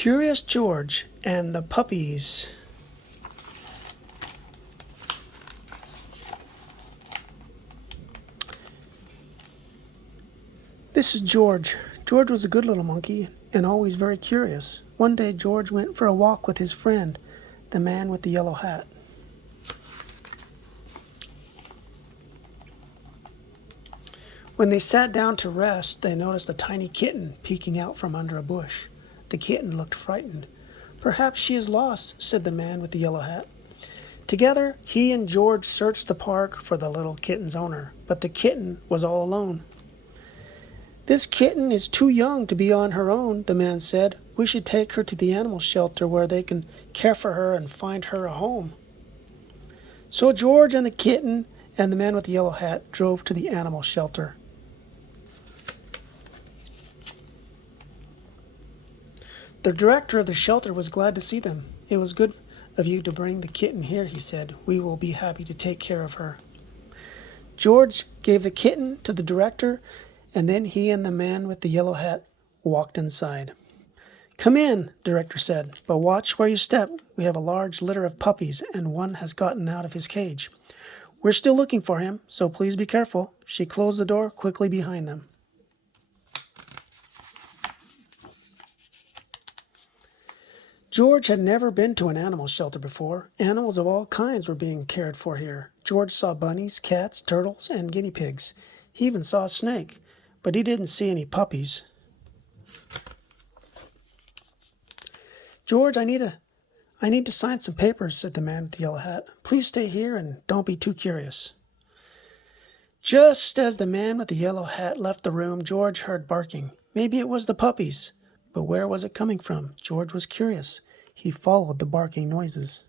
Curious George and the Puppies. This is George. George was a good little monkey and always very curious. One day George went for a walk with his friend, the man with the yellow hat. When they sat down to rest, they noticed a tiny kitten peeking out from under a bush. The kitten looked frightened. "Perhaps she is lost," said the man with the yellow hat. Together, he and George searched the park for the little kitten's owner, but the kitten was all alone. "This kitten is too young to be on her own," the man said. "We should take her to the animal shelter where they can care for her and find her a home." So George and the kitten and the man with the yellow hat drove to the animal shelter. The director of the shelter was glad to see them. "It was good of you to bring the kitten here," he said. "We will be happy to take care of her." George gave the kitten to the director, and then he and the man with the yellow hat walked inside. "Come in," the director said, "but watch where you step. We have a large litter of puppies, and one has gotten out of his cage. We're still looking for him, so please be careful." She closed the door quickly behind them. George had never been to an animal shelter before. Animals of all kinds were being cared for here. George saw bunnies, cats, turtles, and guinea pigs. He even saw a snake, but he didn't see any puppies. "George, I need to sign some papers," said the man with the yellow hat. "Please stay here and don't be too curious." Just as the man with the yellow hat left the room, George heard barking. Maybe it was the puppies. But where was it coming from? George was curious. He followed the barking noises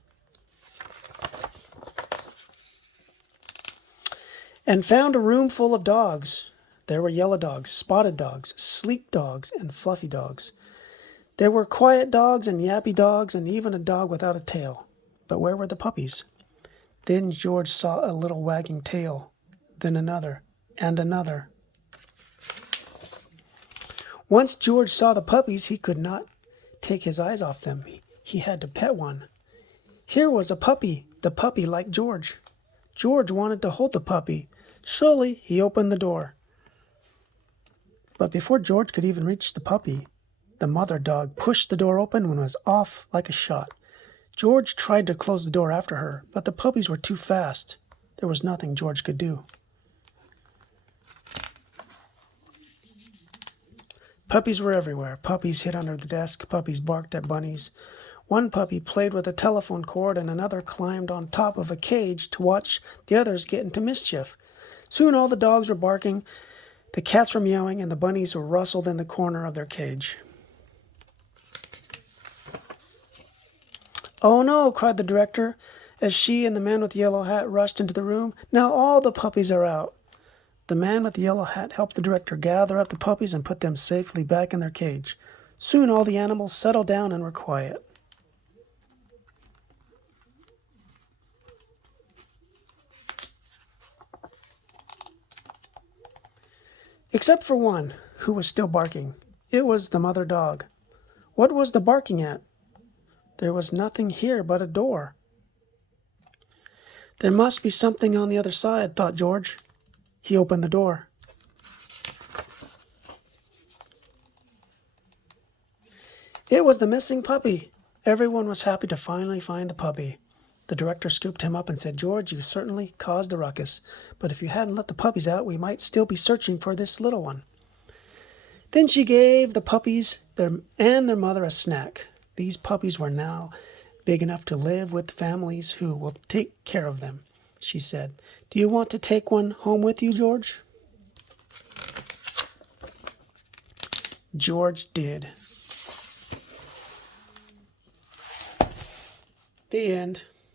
and found a room full of dogs. There were yellow dogs, spotted dogs, sleek dogs, and fluffy dogs. There were quiet dogs and yappy dogs and even a dog without a tail. But where were the puppies? Then George saw a little wagging tail, then another, and another. Once George saw the puppies, he could not take his eyes off them. He had to pet one. Here was a puppy. The puppy liked George. George wanted to hold the puppy. Slowly, he opened the door. But before George could even reach the puppy, the mother dog pushed the door open and was off like a shot. George tried to close the door after her, but the puppies were too fast. There was nothing George could do. Puppies were everywhere. Puppies hid under the desk. Puppies barked at bunnies. One puppy played with a telephone cord, and another climbed on top of a cage to watch the others get into mischief. Soon all the dogs were barking, the cats were meowing, and the bunnies were rustled in the corner of their cage. "Oh no!" cried the director, as she and the man with the yellow hat rushed into the room. "Now all the puppies are out." The man with the yellow hat helped the director gather up the puppies and put them safely back in their cage. Soon all the animals settled down and were quiet. Except for one, who was still barking. It was the mother dog. What was the barking at? There was nothing here but a door. There must be something on the other side, thought George. He opened the door. It was the missing puppy. Everyone was happy to finally find the puppy. The director scooped him up and said, "George, you certainly caused a ruckus, but if you hadn't let the puppies out, we might still be searching for this little one." Then she gave the puppies and their mother a snack. These puppies were now big enough to live with families who will take care of them, she said. "Do you want to take one home with you, George?" George did. The end.